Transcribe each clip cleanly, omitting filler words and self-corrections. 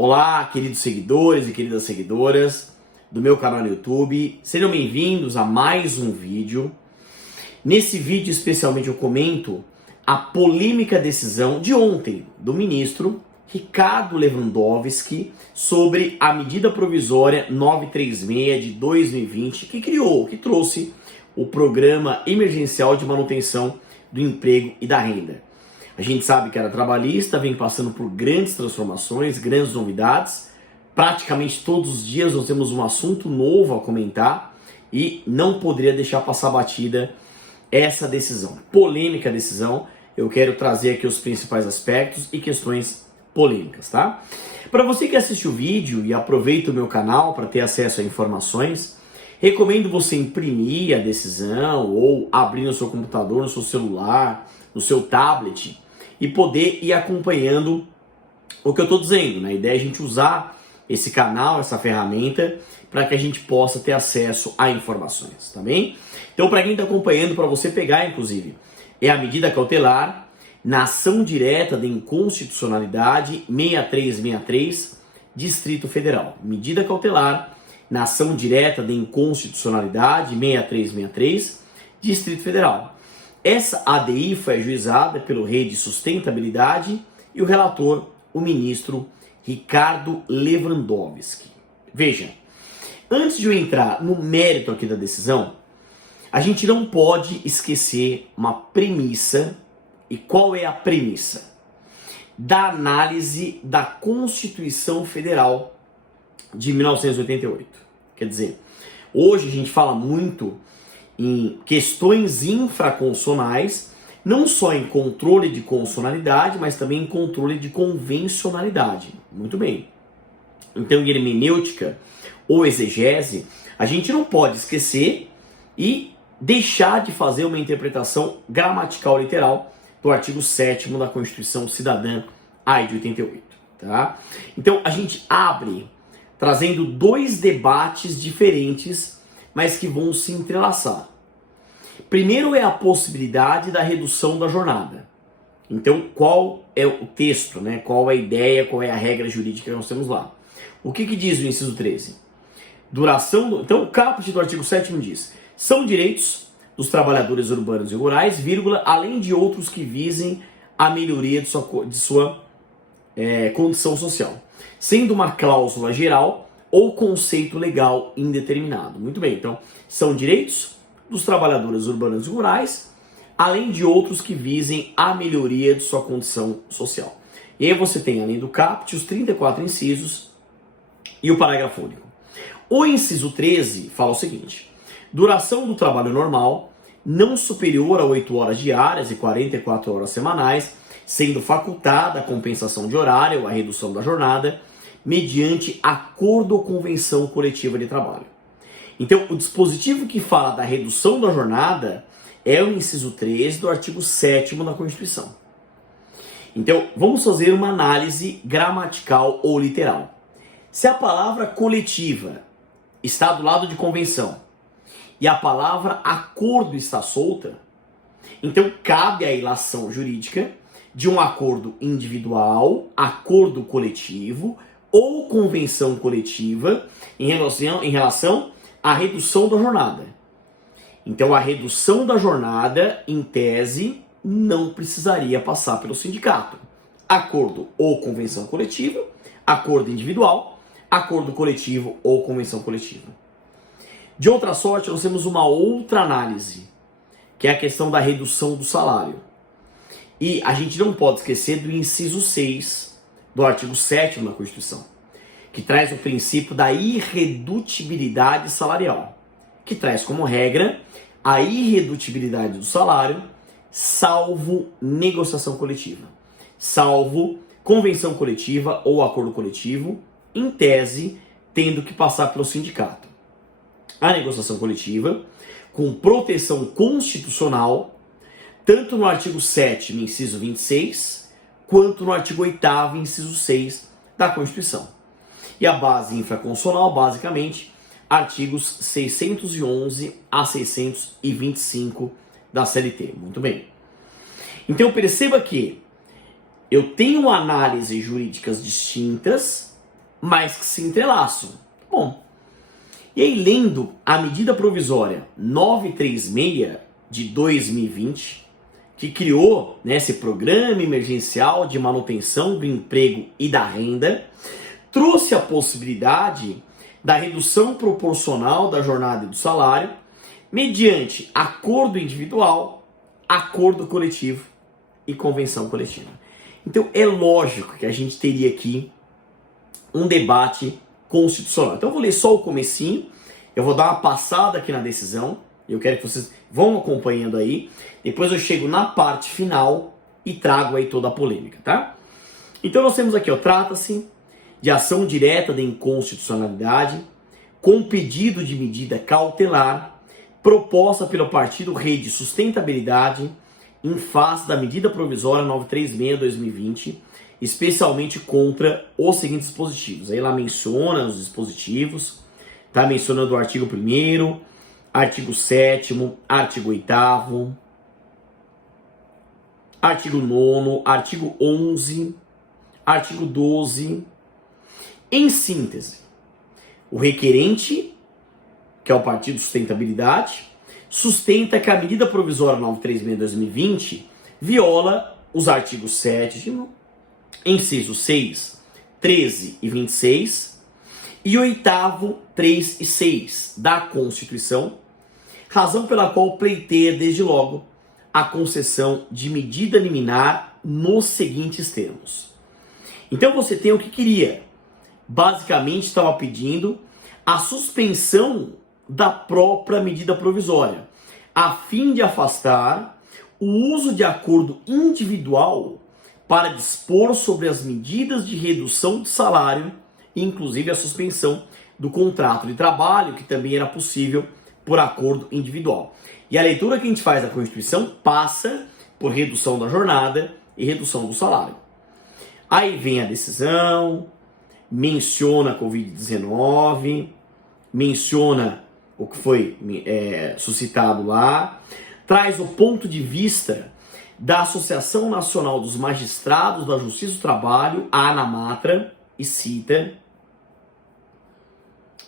Olá, queridos seguidores e queridas seguidoras do meu canal no YouTube. Sejam bem-vindos a mais um vídeo. Nesse vídeo, especialmente, eu comento a polêmica decisão de ontem do ministro Ricardo Lewandowski sobre a medida provisória 936 de 2020 que trouxe o Programa Emergencial de Manutenção do Emprego e da Renda. A gente sabe que era trabalhista, vem passando por grandes transformações, grandes novidades. Praticamente todos os dias nós temos um assunto novo a comentar e não poderia deixar passar batida essa decisão. Polêmica decisão, eu quero trazer aqui os principais aspectos e questões polêmicas, tá? Para você que assiste o vídeo e aproveita o meu canal para ter acesso a informações, recomendo você imprimir a decisão ou abrir no seu computador, no seu celular, no seu tablet e poder ir acompanhando o que eu estou dizendo, né? A ideia é a gente usar esse canal, essa ferramenta, para que a gente possa ter acesso a informações, tá bem? Então, para quem está acompanhando, para você pegar, inclusive, é a medida cautelar na ação direta de inconstitucionalidade 6363, Distrito Federal. Medida cautelar na ação direta de inconstitucionalidade 6363, Distrito Federal. Essa ADI foi ajuizada pelo Rede Sustentabilidade e o relator, o ministro Ricardo Lewandowski. Veja, antes de eu entrar no mérito aqui da decisão, a gente não pode esquecer uma premissa. E qual é a premissa? Da análise da Constituição Federal de 1988. Quer dizer, hoje a gente fala muito em questões infraconstitucionais, não só em controle de constitucionalidade, mas também em controle de convencionalidade. Muito bem. Então, em hermenêutica ou exegese, a gente não pode esquecer e deixar de fazer uma interpretação gramatical literal do artigo 7º da Constituição Cidadã AI de 88. Tá? Então, a gente abre trazendo dois debates diferentes, mas que vão se entrelaçar. Primeiro é a possibilidade da redução da jornada. Então, qual é o texto, né? Qual é a ideia, qual é a regra jurídica que nós temos lá? O que diz o inciso 13? Então, o caput do artigo 7º diz: são direitos dos trabalhadores urbanos e rurais, vírgula, além de outros que visem a melhoria de sua condição social, sendo uma cláusula geral ou conceito legal indeterminado. Muito bem, então, são direitos dos trabalhadores urbanos e rurais, além de outros que visem a melhoria de sua condição social. E aí você tem, além do caput, os 34 incisos e o parágrafo único. O inciso 13 fala o seguinte: duração do trabalho normal não superior a 8 horas diárias e 44 horas semanais, sendo facultada a compensação de horário ou a redução da jornada, mediante acordo ou convenção coletiva de trabalho. Então, o dispositivo que fala da redução da jornada é o inciso 13 do artigo 7º da Constituição. Então, vamos fazer uma análise gramatical ou literal. Se a palavra coletiva está do lado de convenção e a palavra acordo está solta, então cabe a ilação jurídica de um acordo individual, acordo coletivo ou convenção coletiva em relação à redução da jornada. Então a redução da jornada, em tese, não precisaria passar pelo sindicato. Acordo ou convenção coletiva, acordo individual, acordo coletivo ou convenção coletiva. De outra sorte, nós temos uma outra análise, que é a questão da redução do salário. E a gente não pode esquecer do inciso 6 do artigo 7º da Constituição, que traz o princípio da irredutibilidade salarial, que traz como regra a irredutibilidade do salário, salvo negociação coletiva, salvo convenção coletiva ou acordo coletivo, em tese, tendo que passar pelo sindicato. A negociação coletiva, com proteção constitucional, tanto no artigo 7º, inciso 26, quanto no artigo 8º, inciso 6 da Constituição. E a base infraconstitucional, basicamente, artigos 611 a 625 da CLT. Muito bem. Então perceba que eu tenho análises jurídicas distintas mas que se entrelaçam. Bom, e aí lendo a medida provisória 936 de 2020, que criou, né, esse programa emergencial de manutenção do emprego e da renda, trouxe a possibilidade da redução proporcional da jornada e do salário mediante acordo individual, acordo coletivo e convenção coletiva. Então é lógico que a gente teria aqui um debate constitucional. Então eu vou ler só o comecinho, eu vou dar uma passada aqui na decisão, eu quero que vocês vão acompanhando aí, depois eu chego na parte final e trago aí toda a polêmica, tá? Então nós temos aqui, ó, trata-se de ação direta de inconstitucionalidade com pedido de medida cautelar proposta pelo Partido Rede Sustentabilidade em face da medida provisória 936/2020, especialmente contra os seguintes dispositivos. Aí ela menciona os dispositivos, tá mencionando o artigo 1º, artigo 7º, artigo 8º, artigo 9º, artigo 11º, artigo 12º. Em síntese, o requerente, que é o Partido Sustentabilidade, sustenta que a medida provisória 936/2020 viola os artigos 7º, inciso 6, 13 e 26, e 8º, 3 e 6 da Constituição, razão pela qual pleiteia desde logo a concessão de medida liminar nos seguintes termos. Então você tem o que queria. Basicamente estava pedindo a suspensão da própria medida provisória, a fim de afastar o uso de acordo individual para dispor sobre as medidas de redução de salário, inclusive a suspensão do contrato de trabalho, que também era possível por acordo individual. E a leitura que a gente faz da Constituição passa por redução da jornada e redução do salário. Aí vem a decisão, menciona a Covid-19, menciona o que foi suscitado lá, traz o ponto de vista da Associação Nacional dos Magistrados da Justiça do Trabalho, a ANAMATRA, e cita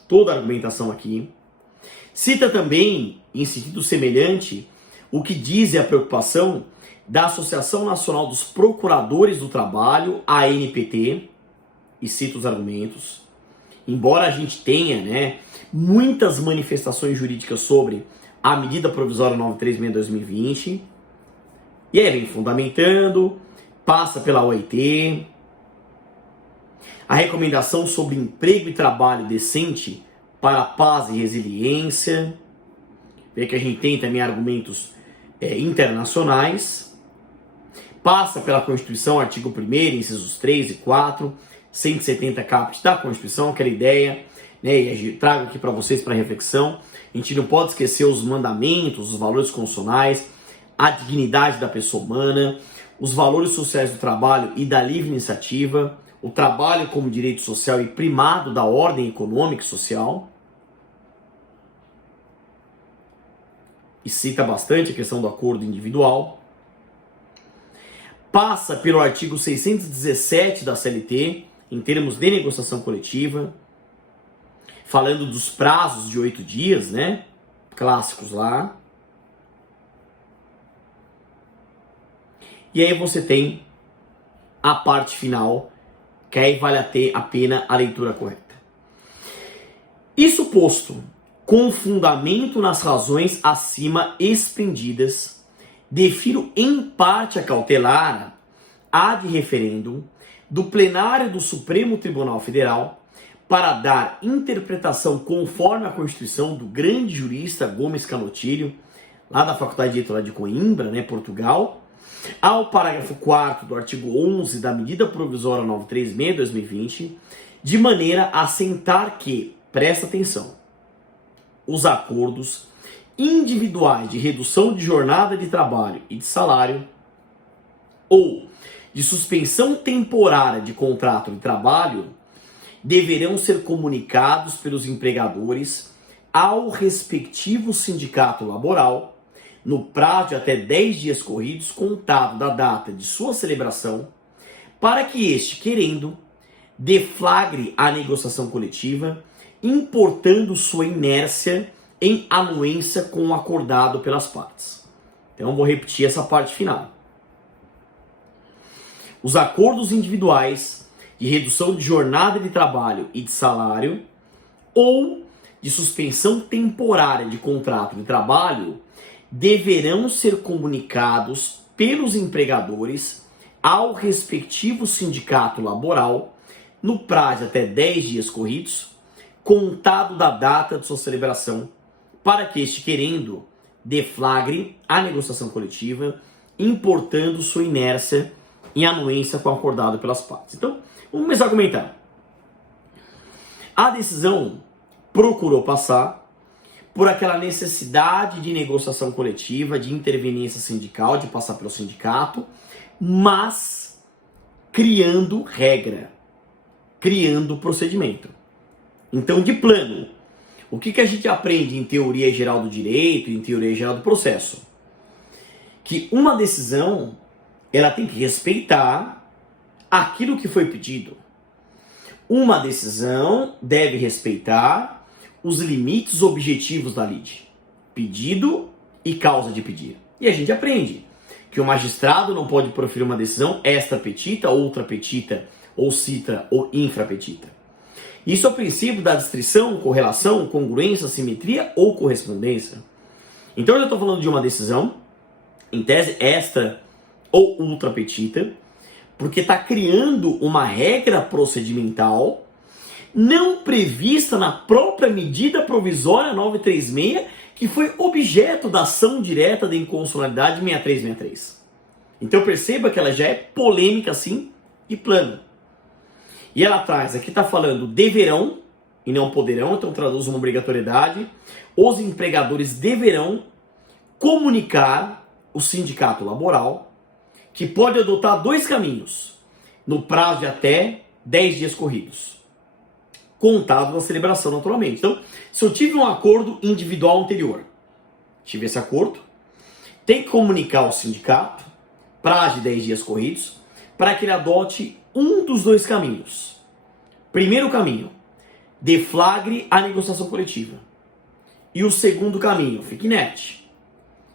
toda a argumentação aqui. Cita também, em sentido semelhante, o que diz a preocupação da Associação Nacional dos Procuradores do Trabalho, a ANPT, e cita os argumentos. Embora a gente tenha, muitas manifestações jurídicas sobre a medida provisória 936/2020, e aí vem fundamentando, passa pela OIT, a recomendação sobre emprego e trabalho decente para a paz e resiliência, vê que a gente tem também argumentos internacionais, passa pela Constituição, artigo 1º, incisos 3 e 4, 170 caput da Constituição, aquela ideia, e eu trago aqui para vocês para reflexão. A gente não pode esquecer os mandamentos, os valores constitucionais, a dignidade da pessoa humana, os valores sociais do trabalho e da livre iniciativa, o trabalho como direito social e primado da ordem econômica e social. E cita bastante a questão do acordo individual. Passa pelo artigo 617 da CLT, em termos de negociação coletiva, falando dos prazos de 8 dias, clássicos lá. E aí você tem a parte final, que aí vale a pena a leitura correta. Isso posto, com fundamento nas razões acima expendidas, defiro em parte a cautelar, ad referendum, do plenário do Supremo Tribunal Federal, para dar interpretação conforme a Constituição do grande jurista Gomes Canotilho, lá da Faculdade de Direito de Coimbra, Portugal, ao parágrafo 4º do artigo 11 da medida provisória 936/2020, de maneira a assentar que, presta atenção, os acordos individuais de redução de jornada de trabalho e de salário ou de suspensão temporária de contrato de trabalho deverão ser comunicados pelos empregadores ao respectivo sindicato laboral no prazo de até 10 dias corridos contado da data de sua celebração, para que este, querendo, deflagre a negociação coletiva, importando sua inércia em anuência com o acordado pelas partes. Então, vou repetir essa parte final. Os acordos individuais de redução de jornada de trabalho e de salário ou de suspensão temporária de contrato de trabalho deverão ser comunicados pelos empregadores ao respectivo sindicato laboral no prazo de até 10 dias corridos, contado da data de sua celebração, para que este querendo deflagre a negociação coletiva, importando sua inércia em anuência com o acordado pelas partes. Então, vamos começar a comentar. A decisão procurou passar por aquela necessidade de negociação coletiva, de interveniência sindical, de passar pelo sindicato, mas criando regra, criando procedimento. Então, de plano, o que a gente aprende em teoria geral do direito, em teoria geral do processo? Que uma decisão, ela tem que respeitar aquilo que foi pedido. Uma decisão deve respeitar os limites objetivos da lide, pedido e causa de pedir. E a gente aprende que o magistrado não pode proferir uma decisão extra petita, outra petita, ou citra ou infrapetita. Isso é o princípio da distrição, correlação, congruência, simetria ou correspondência. Então eu estou falando de uma decisão, em tese extra ou ultra petita, porque está criando uma regra procedimental não prevista na própria medida provisória 936, que foi objeto da ação direta de inconstitucionalidade 6363. Então perceba que ela já é polêmica assim e plana. E ela traz, aqui está falando deverão e não poderão, então traduz uma obrigatoriedade. Os empregadores deverão comunicar o sindicato laboral, que pode adotar 2 caminhos, no prazo de até 10 dias corridos, contado da celebração naturalmente. Então, se eu tive um acordo individual anterior, tive esse acordo, tem que comunicar ao sindicato, prazo de 10 dias corridos, para que ele adote um dos 2 caminhos. Primeiro caminho, deflagre a negociação coletiva. E o segundo caminho, fique inerte.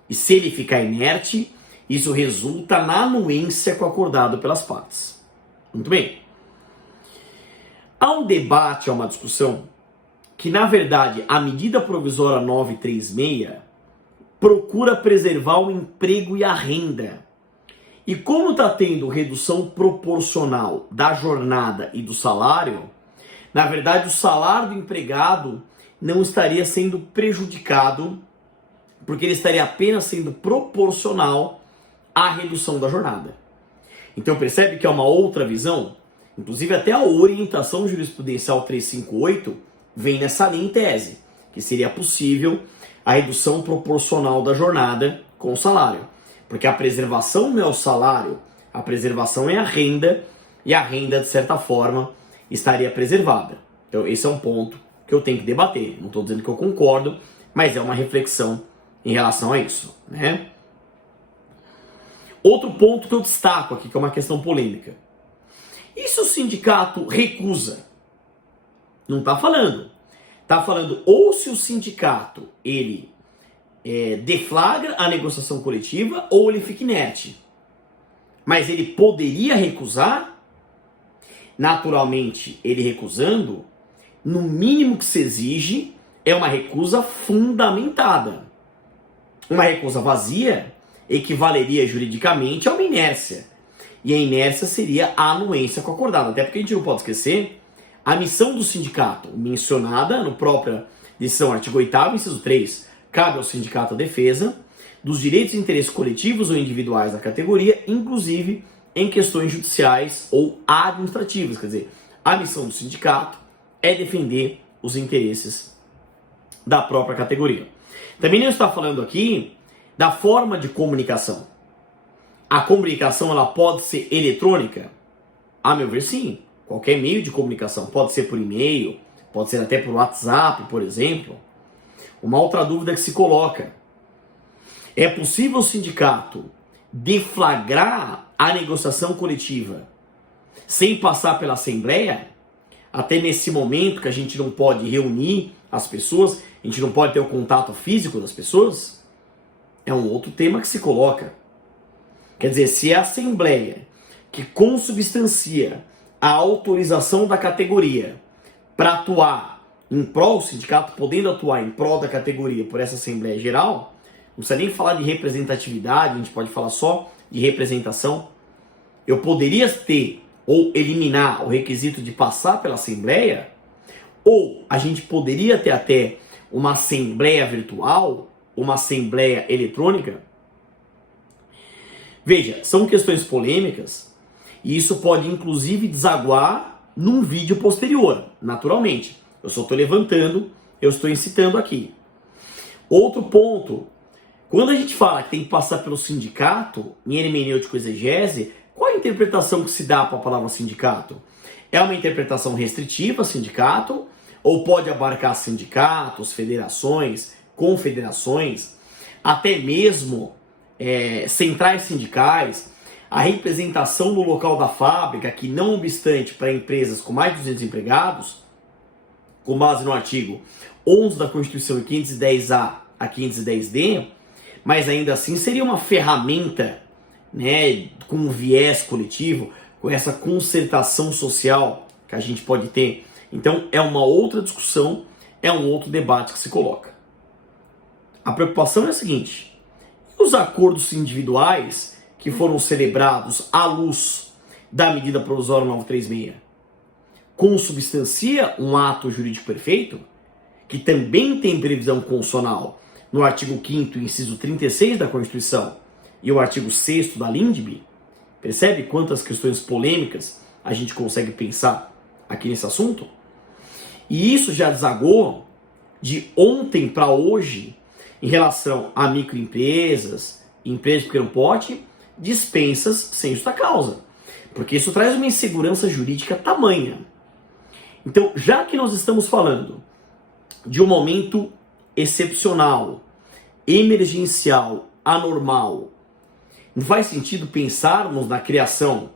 E se ele ficar inerte, isso resulta na anuência com o acordado pelas partes. Muito bem. Há um debate, há uma discussão, que na verdade a medida provisória 936 procura preservar o emprego e a renda. E como está tendo redução proporcional da jornada e do salário, na verdade o salário do empregado não estaria sendo prejudicado, porque ele estaria apenas sendo proporcional à redução da jornada. Então percebe que é uma outra visão? Inclusive até a orientação jurisprudencial 358 vem nessa linha em tese, que seria possível a redução proporcional da jornada com o salário. Porque a preservação não é o salário, a preservação é a renda, e a renda, de certa forma, estaria preservada. Então esse é um ponto que eu tenho que debater. Não estou dizendo que eu concordo, mas é uma reflexão em relação a isso, né? Outro ponto que eu destaco aqui, que é uma questão polêmica. E se o sindicato recusa? Não está falando. Está falando ou se o sindicato, ele deflagra a negociação coletiva ou ele fica inerte. Mas ele poderia recusar? Naturalmente, ele recusando, no mínimo que se exige é uma recusa fundamentada. Uma recusa vazia equivaleria juridicamente a uma inércia. E a inércia seria a anuência com o acordado. Até porque a gente não pode esquecer a missão do sindicato, mencionada no própria decisão artigo 8º, inciso 3. Cabe ao sindicato a defesa dos direitos e interesses coletivos ou individuais da categoria, inclusive em questões judiciais ou administrativas. Quer dizer, a missão do sindicato é defender os interesses da própria categoria. Também não está falando aqui da forma de comunicação. A comunicação ela pode ser eletrônica? A meu ver, sim. Qualquer meio de comunicação. Pode ser por e-mail, pode ser até por WhatsApp, por exemplo. Uma outra dúvida que se coloca: é possível o sindicato deflagrar a negociação coletiva sem passar pela Assembleia? até nesse momento que a gente não pode reunir as pessoas, a gente não pode ter o contato físico das pessoas, é um outro tema que se coloca. Quer dizer, se a Assembleia que consubstancia a autorização da categoria para atuar em prol, o sindicato podendo atuar em prol da categoria por essa Assembleia Geral, não precisa nem falar de representatividade, a gente pode falar só de representação. Eu poderia ter ou eliminar o requisito de passar pela Assembleia, ou a gente poderia ter até uma Assembleia virtual, uma Assembleia eletrônica. Veja, são questões polêmicas e isso pode inclusive desaguar num vídeo posterior, naturalmente. Eu só estou levantando, eu estou incitando aqui. Outro ponto, quando a gente fala que tem que passar pelo sindicato, em hermenêutico exegese, qual a interpretação que se dá para a palavra sindicato? É uma interpretação restritiva, sindicato, ou pode abarcar sindicatos, federações, confederações, até mesmo centrais sindicais, a representação no local da fábrica, que não obstante para empresas com mais de 200 empregados, com base no artigo 11 da Constituição 510A a 510D, mas ainda assim seria uma ferramenta, né, com um viés coletivo, com essa concertação social que a gente pode ter. Então é uma outra discussão, é um outro debate que se coloca. A preocupação é a seguinte: os acordos individuais que foram celebrados à luz da medida provisória 936 consubstancia um ato jurídico perfeito, que também tem previsão constitucional no artigo 5º, inciso 36 da Constituição e o artigo 6º da LINDB. Percebe quantas questões polêmicas a gente consegue pensar aqui nesse assunto? E isso já desagou de ontem para hoje em relação a microempresas, empresas de pequeno porte, dispensas sem justa causa. Porque isso traz uma insegurança jurídica tamanha. Então, já que nós estamos falando de um momento excepcional, emergencial, anormal, não faz sentido pensarmos na criação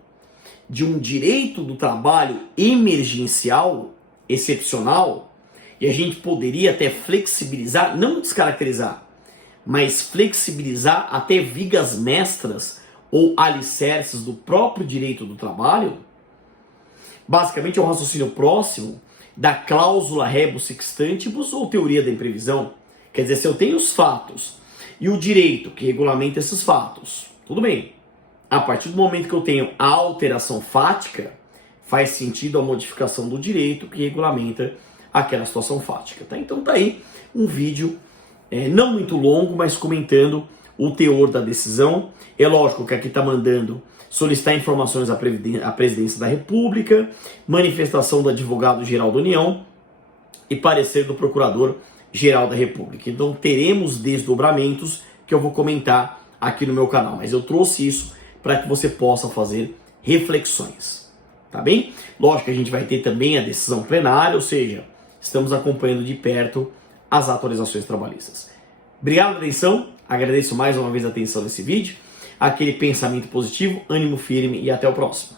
de um direito do trabalho emergencial, excepcional, e a gente poderia até flexibilizar, não descaracterizar, mas flexibilizar até vigas mestras ou alicerces do próprio direito do trabalho? Basicamente é um raciocínio próximo da cláusula rebus sic stantibus ou teoria da imprevisão. Quer dizer, se eu tenho os fatos e o direito que regulamenta esses fatos, tudo bem. A partir do momento que eu tenho a alteração fática, faz sentido a modificação do direito que regulamenta aquela situação fática. Tá? Então tá aí um vídeo não muito longo, mas comentando o teor da decisão. É lógico que aqui está mandando solicitar informações à Presidência da República, manifestação do Advogado-Geral da União e parecer do Procurador-Geral da República. Então teremos desdobramentos que eu vou comentar aqui no meu canal, mas eu trouxe isso para que você possa fazer reflexões, tá bem? Lógico que a gente vai ter também a decisão plenária, ou seja, estamos acompanhando de perto as atualizações trabalhistas. Obrigado pela atenção, agradeço mais uma vez a atenção nesse vídeo, aquele pensamento positivo, ânimo firme e até o próximo.